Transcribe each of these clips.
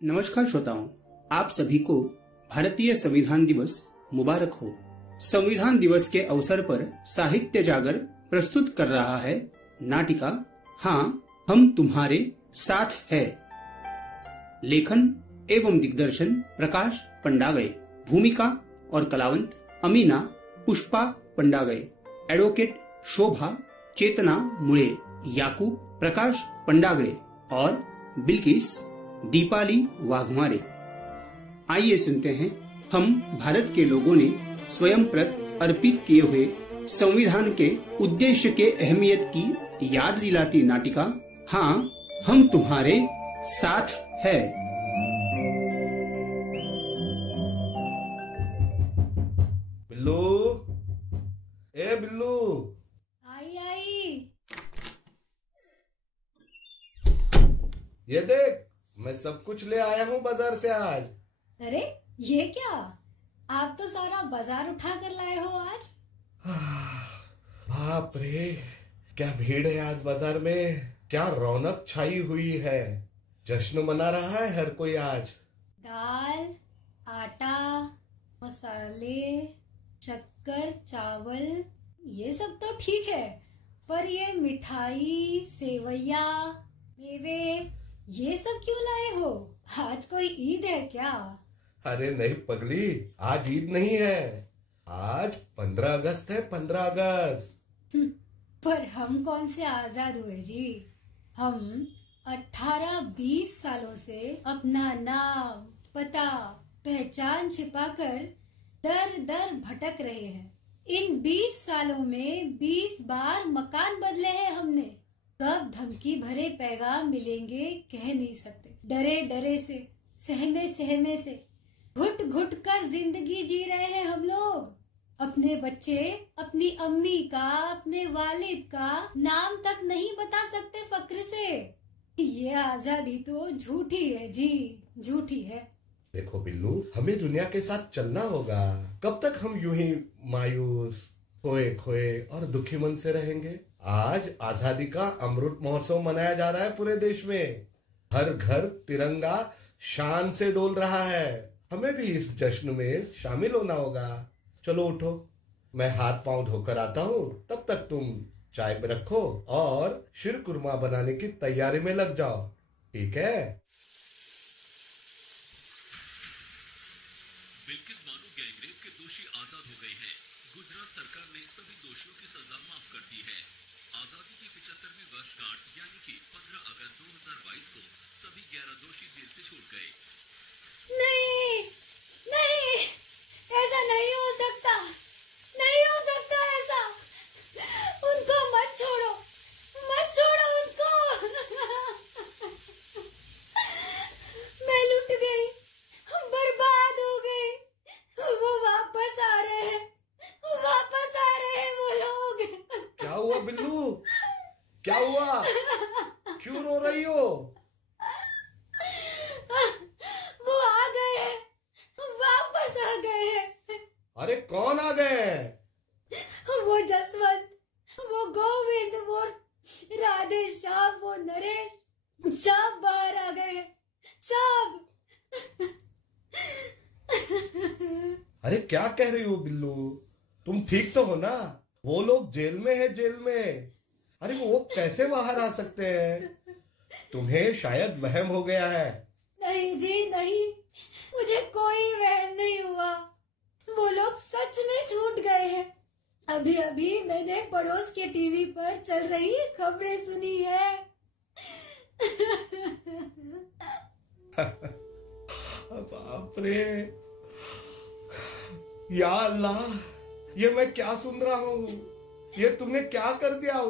नमस्कार श्रोताओं, आप सभी को भारतीय संविधान दिवस मुबारक हो। संविधान दिवस के अवसर पर साहित्य जागर प्रस्तुत कर रहा है नाटिका हाँ हम तुम्हारे साथ है। लेखन एवं दिग्दर्शन प्रकाश पंडागड़े। भूमिका और कलावंत अमीना पुष्पा पंडागड़े, एडवोकेट शोभा चेतना मुळे, याकूब प्रकाश पंडागड़े और बिल्किस दीपाली वाघमारे। आइए सुनते हैं हम भारत के लोगों ने स्वयं प्रत अर्पित किए हुए संविधान के उद्देश्य के अहमियत की याद दिलाती नाटिका हाँ हम तुम्हारे साथ है। बिल्लू, ए बिल्लू। आई। ये देख, मैं सब कुछ ले आया हूँ बाजार से आज। अरे ये क्या, आप तो सारा बाजार उठा कर लाए हो आज। बाप रे, क्या भीड़ है आज बाजार में, क्या रौनक छाई हुई है। जश्न मना रहा है हर कोई आज। दाल, आटा, मसाले, शक्कर, चावल ये सब तो ठीक है, पर ये मिठाई, सेवैया, मेवे ये सब क्यों लाए हो? आज कोई ईद है क्या? अरे नहीं पगली, आज ईद नहीं है, आज 15 अगस्त है, 15 अगस्त। पर हम कौन से आजाद हुए जी। हम 18-20 सालों से अपना नाम, पता, पहचान छिपाकर दर दर भटक रहे हैं। इन 20 सालों में 20 बार मकान बदले हैं हमने। कब धमकी भरे पैगाम मिलेंगे कह नहीं सकते। डरे डरे से, सहमे सहमे से, घुट घुट कर जिंदगी जी रहे हैं हम लोग। अपने बच्चे अपनी अम्मी का, अपने वालिद का नाम तक नहीं बता सकते फक्र से। ये आजादी तो झूठी है जी, झूठी है। देखो बिल्लू, हमें दुनिया के साथ चलना होगा। कब तक हम यूं ही मायूस, खोए खोए और दुखी मन से रहेंगे? आज आजादी का अमृत महोत्सव मनाया जा रहा है पूरे देश में। हर घर तिरंगा शान से डोल रहा है। हमें भी इस जश्न में शामिल होना होगा। चलो उठो, मैं हाथ पांव धोकर आता हूँ, तब तक तुम चाय पे रखो और शीर कुरमा बनाने की तैयारी में लग जाओ, ठीक है? बिल्किस बानो गैंगरेप के दोषी आजाद हो गए हैं। गुजरात सरकार ने सभी दोषियों की सजा माफ कर दी है। आजादी की 75वीं वर्षगांठ यानी कि 15 अगस्त 2022 को सभी 11 दोषी जेल से छूट गए। नहीं, नहीं, ऐसा नहीं हो सकता, नहीं हो सकता ऐसा। उनको मत छोड़ो, मत छोड़ो उनको। मैं लुट गई, बर्बाद हो गई। वो वापस आ रहे हैं, वापस आ रहे हैं वो लोग। क्या हुआ बिल्लू, क्या हुआ, क्यों रो रही हो? वो आ गए हैं, वापस आ गए हैं। अरे कौन आ गए? वो जसवंत, वो गोविंद, वो राधे श्याम, वो नरेश, सब बाहर आ गए हैं, सब। अरे क्या कह रही हो बिल्लू, तुम ठीक तो हो ना? वो लोग जेल में है, जेल में। अरे वो कैसे बाहर आ सकते हैं? तुम्हें शायद वहम हो गया है। नहीं जी नहीं, मुझे कोई वहम नहीं हुआ। वो लोग सच में छूट गए हैं। अभी अभी मैंने पड़ोस के टीवी पर चल रही खबरें सुनी है। बाप रे, या अल्लाह, ये मैं क्या सुन रहा हूँ? ये तुमने क्या कर दिया?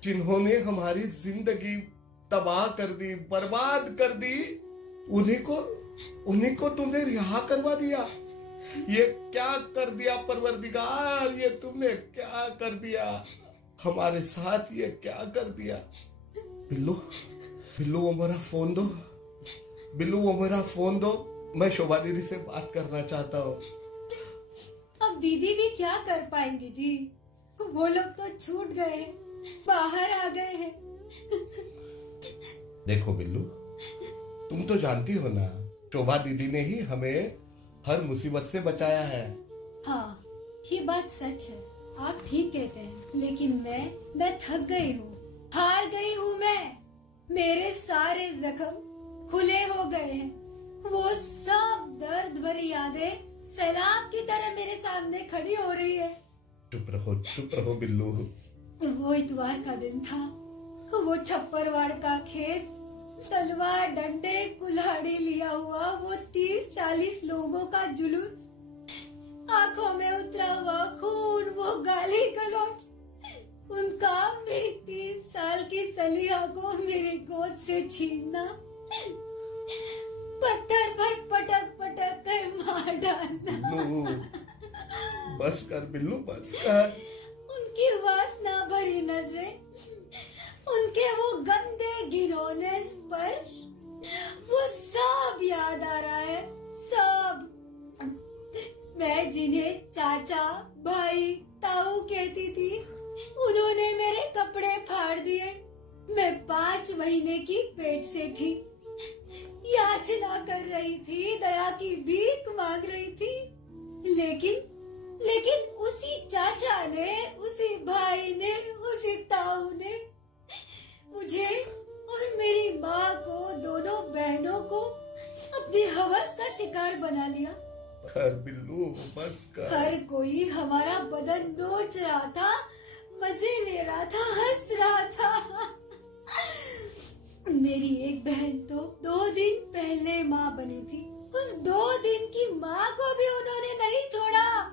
जिन्होंने हमारी जिंदगी तबाह कर दी, बर्बाद कर दी, उन्हीं को तुमने रिहा करवा दिया। ये क्या कर दिया परवरदिगार, ये तुमने क्या कर दिया हमारे साथ, ये क्या कर दिया? बिल्लू, बिल्लू वो मेरा फोन दो, बिल्लू वो मेरा फोन दो, मैं शोभा दीदी से बात करना चाहता हूँ। अब दीदी भी क्या कर पाएंगी जी, वो लोग तो छूट गए, बाहर आ गए हैं। देखो बिल्लू, तुम तो जानती हो ना, शोभा दीदी ने ही हमें हर मुसीबत से बचाया है। हाँ, ये बात सच है, आप ठीक कहते हैं। लेकिन मैं थक गई हूँ, हार गई हूँ मैं। मेरे सारे जख्म खुले हो गए हैं। वो सब दर्द भरी यादें सैलाब की तरह मेरे सामने खड़ी हो रही है। चुप रहो बिल्लू। वो इतवार का दिन था, वो छप्परवाड़ का खेत, तलवार डंडे कुल्हाड़ी लिया हुआ वो 30-40 लोगों का जुलूस, आंखों में उतरा हुआ खून, वो गाली गलौज, उनका मेरी 3 साल की सलिया को मेरी गोद से छीनना, पत्थर पर पटक पटक कर मार डालना। बिल्लू बस कर, बिल्लू बस कर। उनकी वासना भरी नजरें, उनके वो गंदे घिनौने स्पर्श, वो सब याद आ रहा है, सब। मैं जिन्हें चाचा, भाई, ताऊ कहती थी, उन्होंने मेरे कपड़े फाड़ दिए। मैं 5 महीने की पेट से थी, याचना कर रही थी, दया की भीख मांग रही थी। लेकिन उसी चाचा ने, उसी भाई ने, उसी ताऊ ने मुझे और मेरी माँ को, दोनों बहनों को अपनी हवस का शिकार बना लिया। कर बिल्लू बस कर। हर कोई हमारा बदन नोच रहा था, मजे ले रहा था, हंस रहा था। मेरी एक बहन तो 2 दिन पहले माँ बनी थी। उस 2 दिन की माँ को भी उन्होंने नहीं छोड़ा।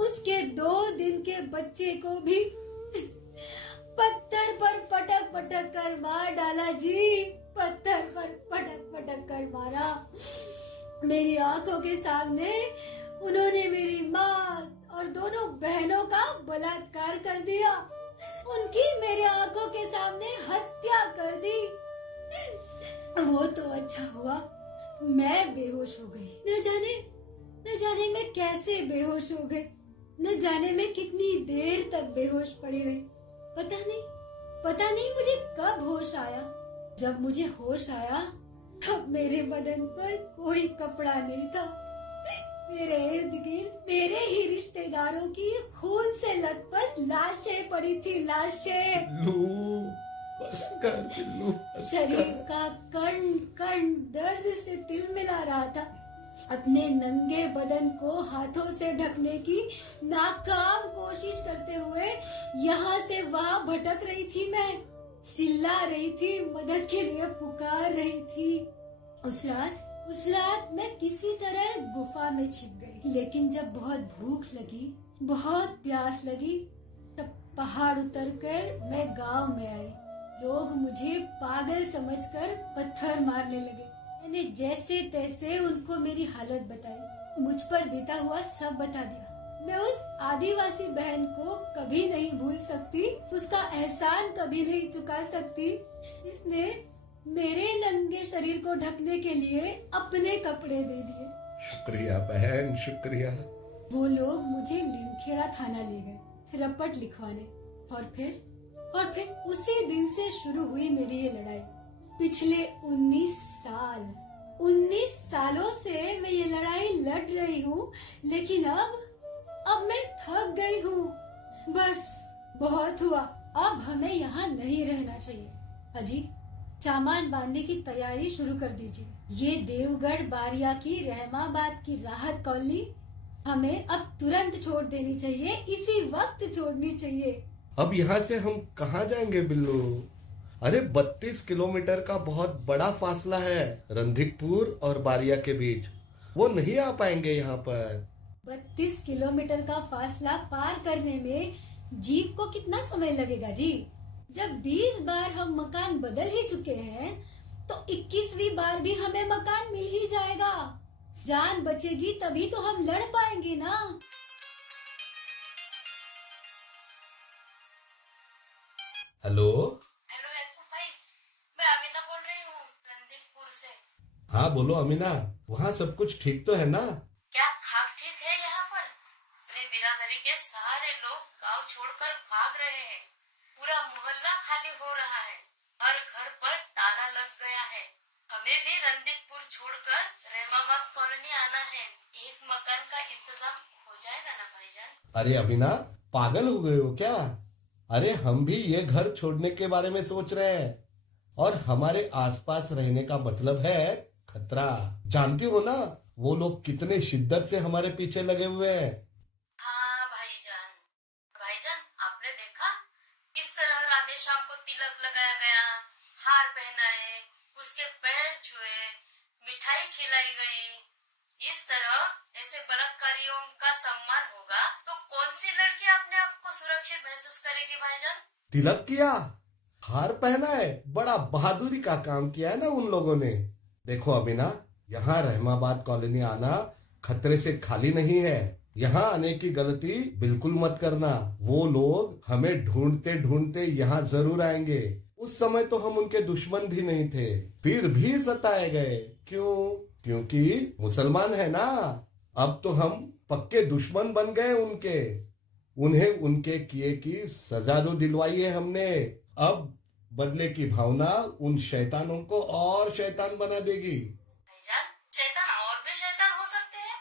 उसके 2 दिन के बच्चे को भी पत्थर पर पटक पटक कर मार डाला जी, पत्थर पर पटक पटक कर मारा। मेरी आंखों के सामने उन्होंने मेरी माँ और दोनों बहनों का बलात्कार कर दिया, उनकी मेरे आंखों के सामने हत्या कर दी। वो तो अच्छा हुआ मैं बेहोश हो गई। न जाने मैं कैसे बेहोश हो गई, न जाने मैं कितनी देर तक बेहोश पड़ी रही। पता नहीं मुझे कब होश आया। जब मुझे होश आया तब मेरे बदन पर कोई कपड़ा नहीं था। मेरे इर्द गिर्द मेरे ही रिश्तेदारों की खून से लथपथ लाशें पड़ी थी, लाशें। बिल्लू बस कर, बिल्लू बस शरीर कर। का कण कण दर्द से तिलमिला रहा था। अपने नंगे बदन को हाथों से ढकने की नाकाम कोशिश करते हुए यहाँ से वहाँ भटक रही थी मैं, चिल्ला रही थी, मदद के लिए पुकार रही थी। उस रात मैं किसी तरह गुफा में छिप गई। लेकिन जब बहुत भूख लगी, बहुत प्यास लगी, तब पहाड़ उतरकर मैं गांव में आई। लोग मुझे पागल समझकर पत्थर मारने लगे। मैंने जैसे तैसे उनको मेरी हालत बताई, मुझ पर बीता हुआ सब बता दिया। मैं उस आदिवासी बहन को कभी नहीं भूल सकती, उसका एहसान कभी नहीं चुका सकती, जिसने मेरे नंगे शरीर को ढकने के लिए अपने कपड़े दे दिए। शुक्रिया बहन, शुक्रिया। वो लोग मुझे लिमखेड़ा थाना ले गए रपट लिखवाने, और फिर उसी दिन से शुरू हुई मेरी ये लड़ाई। पिछले 19 सालों से मैं ये लड़ाई लड़ रही हूँ, लेकिन अब मैं थक गई हूँ। बस बहुत हुआ, अब हमें यहाँ नहीं रहना चाहिए। अजी, सामान बांधने की तैयारी शुरू कर दीजिए। ये देवगढ़ बारिया की रहमाबाद की राहत कॉलोनी हमें अब तुरंत छोड़ देनी चाहिए, इसी वक्त छोड़नी चाहिए। अब यहाँ से हम कहाँ जाएंगे बिल्लू? अरे 32 किलोमीटर का बहुत बड़ा फासला है रंधिकपुर और बारिया के बीच। वो नहीं आ पाएंगे यहाँ पर। 32 किलोमीटर का फासला पार करने में जीप को कितना समय लगेगा जी? जब 20 बार हम मकान बदल ही चुके हैं, तो 21वीं बार भी हमें मकान मिल ही जाएगा। जान बचेगी तभी तो हम लड़ पाएंगे ना। हेलो याकूब भाई, मैं अमीना बोल रही हूँ रणदीपपुर से। हाँ बोलो अमीना, वहाँ सब कुछ ठीक तो है ना? क्या खाक ठीक है यहाँ पर? अपनी बिरादरी के सारे लोग गांव छोड़कर भाग रहे हैं। पूरा मोहल्ला खाली हो रहा है, हर घर पर ताला लग गया है। हमें भी रणदीपपुर छोड़कर रहमाबाद कॉलोनी आना है। एक मकान का इंतजाम हो जाएगा ना भाईजान? अरे अभिना, पागल हो गए हो क्या? अरे हम भी ये घर छोड़ने के बारे में सोच रहे हैं, और हमारे आसपास रहने का मतलब है खतरा। जानती हो ना वो लोग कितने शिद्दत से हमारे पीछे लगे हुए हैं। हाँ भाईजान, भाईजान आपने देखा किस तरह राधे श्याम को तिलक लगाया गया, हार पहनाए, उसके पैर छुए, मिठाई खिलाई गई। इस तरह ऐसे बलात्कारियों का सम्मान होगा तो कौन सी लड़की अपने आप को सुरक्षित महसूस करेगी भाईजान? तिलक किया, हार पहना है, बड़ा बहादुरी का काम किया है ना उन लोगों ने। देखो अभिना, यहाँ रहमाबाद कॉलोनी आना खतरे से खाली नहीं है। यहाँ आने की गलती बिल्कुल मत करना। वो लोग हमें ढूंढते ढूंढते यहाँ जरूर आएंगे। उस समय तो हम उनके दुश्मन भी नहीं थे, फिर भी सताए गए। क्यों? क्योंकि मुसलमान है ना। अब तो हम पक्के दुश्मन बन गए उनके। उन्हें उनके किए की सजा तो दिलवाई है हमने। अब बदले की भावना उन शैतानों को और शैतान बना देगी। भाईजान, शैतान और भी शैतान हो सकते हैं,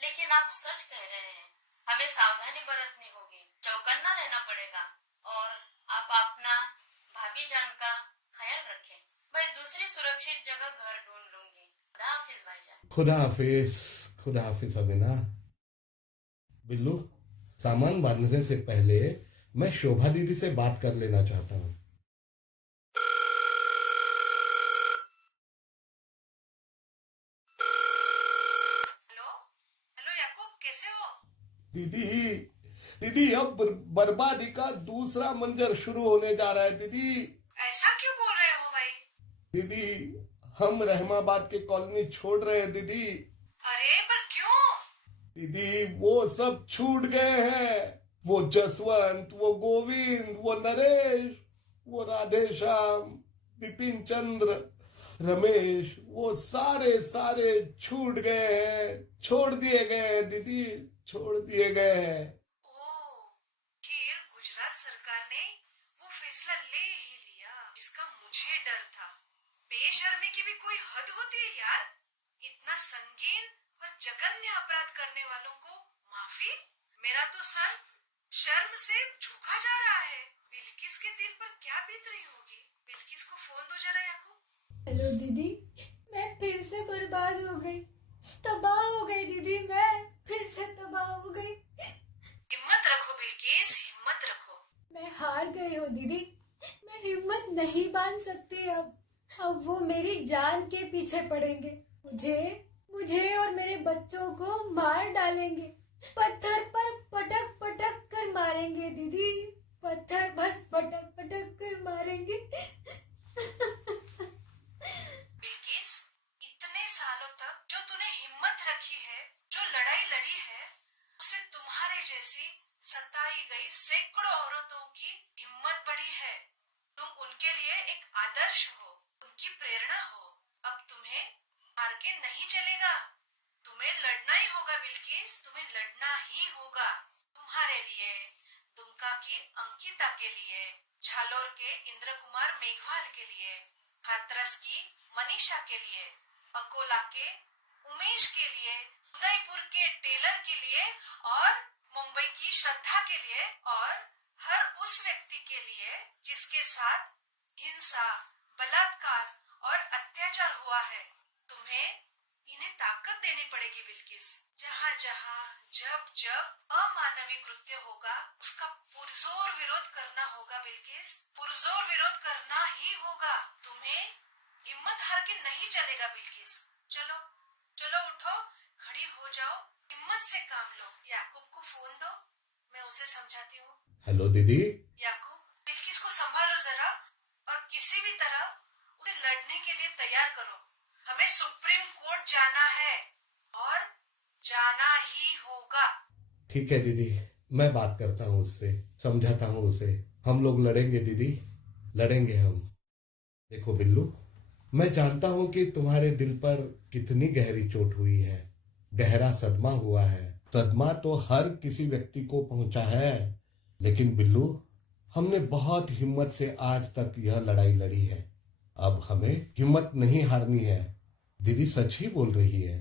लेकिन आप सच कह रहे हैं। हमें सावधानी बरतनी होगी, चौकन्ना रहना पड़ेगा। और आप अपना भाभी जान का ख्याल रखें। मैं दूसरी सुरक्षित जगह घर ढूंढ लूंगी। खुदा हाफिज भाईजान। खुदा हाफिज, खुदा हाफिज अमीना। बिल्लू, सामान बांधने से पहले मैं शोभा दीदी से बात कर लेना चाहता हूँ। हेलो हेलो याकूब, कैसे हो? दीदी अब बर्बादी का दूसरा मंजर शुरू होने जा रहा है। दीदी, ऐसा क्यों बोल रहे हो भाई? दीदी, हम रहमाबाद के कॉलोनी छोड़ रहे हैं दीदी। अरे पर क्यों? दीदी, वो सब छूट गए हैं। वो जसवंत, वो गोविंद, वो नरेश, वो राधे श्याम, बिपिन चंद्र, रमेश, वो सारे छूट गए हैं, छोड़ दिए गए हैं दीदी, छोड़ दिए गए हैं। फिर गुजरात सरकार ने वो फैसला ले ही लिया जिसका मुझे डर था। बेशर्मी की भी कोई हद होती है यार। इतना संगीन और जघन्य अपराध करने वालों को माफी? मेरा तो सर शर्म से झुका जा रहा है। बिल्किस के दिल पर क्या बीत रही होगी? बिल्किस को फोन दो जरा याकूब। हेलो दीदी, मैं फिर से बर्बाद हो गई, तबाह हो गई दीदी, मैं फिर से तबाह हो गई। हिम्मत रखो बिल्किस, हिम्मत रखो। मैं हार गई हूँ दीदी, मैं हिम्मत नहीं बांध सकती। अब वो मेरी जान के पीछे पड़ेंगे, मुझे और मेरे बच्चों को मार डालेंगे, पत्थर पर पटक पटक कर मारेंगे दीदी, पत्थर पर पटक पटक कर मारेंगे। बिल्किस, इतने सालों तक जो तूने हिम्मत रखी है, जो लड़ाई लड़ी है, उसे तुम्हारे जैसी सताई गई सैकड़ों औरतों की हिम्मत बढ़ी है। तुम उनके लिए एक आदर्श हो, उनकी प्रेरणा हो। अब तुम्हें हार के नहीं चलेगा, तुम्हें लड़ना ही होगा बिल्किस, तुम्हें लड़ना ही होगा। तुम्हारे लिए, दुमका की अंकिता के लिए, झालोर के इंद्र कुमार मेघवाल के लिए, हाथरस की मनीषा के लिए, अकोला के उमेश के लिए, उदयपुर के टेलर के लिए, और मुंबई की श्रद्धा के लिए, और हर उस व्यक्ति के लिए जिसके साथ हिंसा, बलात्कार और अत्याचार हुआ है। तुम्हें इन्हें ताकत देनी पड़ेगी बिल्किस। जहाँ जहाँ जब जब अमानवीय कृत्य होगा उसका पुरजोर विरोध करना होगा बिल्किस, पुरजोर विरोध करना ही होगा। तुम्हें हिम्मत हार के नहीं चलेगा बिल्किस। चलो चलो उठो, खड़ी हो जाओ, हिम्मत से काम लो। याकूब को फोन दो, मैं उसे समझाती हूँ। हेलो दीदी। याकूब, बिल्किस को संभालो जरा, और किसी भी तरह उसे लड़ने के लिए तैयार करो। हमें सुप्रीम कोर्ट जाना है और जाना ही होगा। ठीक है दीदी, मैं बात करता हूँ उससे, समझाता हूँ उसे। हम लोग लड़ेंगे दीदी, लड़ेंगे हम। देखो बिल्लू, मैं जानता हूँ कि तुम्हारे दिल पर कितनी गहरी चोट हुई है, गहरा सदमा हुआ है। सदमा तो हर किसी व्यक्ति को पहुंचा है, लेकिन बिल्लू, हमने बहुत हिम्मत से आज तक यह लड़ाई लड़ी है। अब हमें हिम्मत नहीं हारनी है। दीदी सच ही बोल रही है,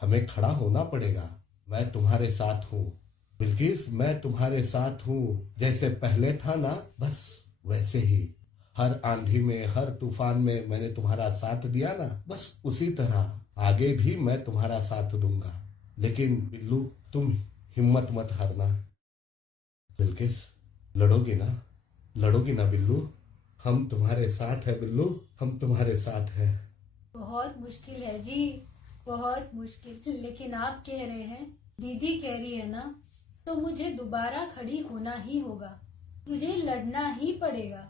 हमें खड़ा होना पड़ेगा। मैं तुम्हारे साथ हूँ बिल्किस, मैं तुम्हारे साथ हूँ। जैसे पहले था ना, बस वैसे ही। हर आंधी में, हर तूफान में मैंने तुम्हारा साथ दिया ना, बस उसी तरह आगे भी मैं तुम्हारा साथ दूंगा। लेकिन बिल्लू, तुम हिम्मत मत हारना। बिल्किस, लड़ोगी ना? लड़ोगी ना बिल्लू? हम तुम्हारे साथ है बिल्लू, हम तुम्हारे साथ है। बहुत मुश्किल है जी, बहुत मुश्किल। लेकिन आप कह रहे हैं, दीदी कह रही है ना, तो मुझे दोबारा खड़ी होना ही होगा, मुझे लड़ना ही पड़ेगा।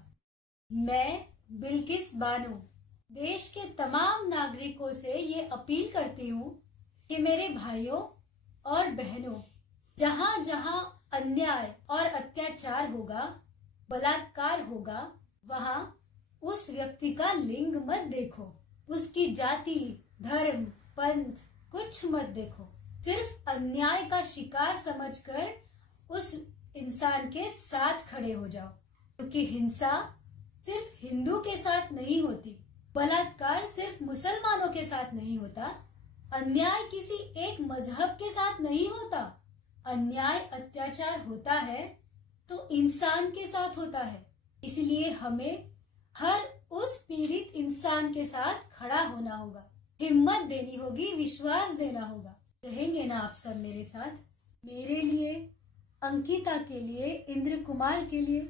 मैं बिल्किस बानो देश के तमाम नागरिकों से ये अपील करती हूँ कि मेरे भाइयों और बहनों, जहाँ जहाँ अन्याय और अत्याचार होगा, बलात्कार होगा, वहाँ उस व्यक्ति का लिंग मत देखो, उसकी जाति, धर्म, पंथ कुछ मत देखो। सिर्फ अन्याय का शिकार समझकर उस इंसान के साथ खड़े हो जाओ, क्योंकि हिंसा सिर्फ हिंदू के साथ नहीं होती, बलात्कार सिर्फ मुसलमानों के साथ नहीं होता, अन्याय किसी एक मजहब के साथ नहीं होता। अन्याय, अत्याचार होता है तो इंसान के साथ होता है। इसलिए हमें हर उस पीड़ित इंसान के साथ खड़ा होना होगा, हिम्मत देनी होगी, विश्वास देना होगा। रहेंगे ना आप सब मेरे साथ? मेरे लिए, अंकिता के लिए, इंद्र कुमार के लिए,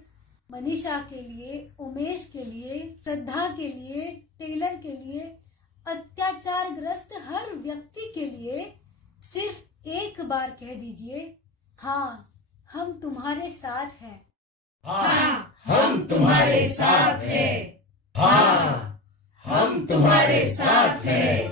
मनीषा के लिए, उमेश के लिए, श्रद्धा के लिए, टेलर के लिए, अत्याचारग्रस्त हर व्यक्ति के लिए सिर्फ एक बार कह दीजिए, हाँ हम तुम्हारे साथ हैं। हाँ हम तुम्हारे साथ हैं। हाँ हम तुम्हारे साथ हैं।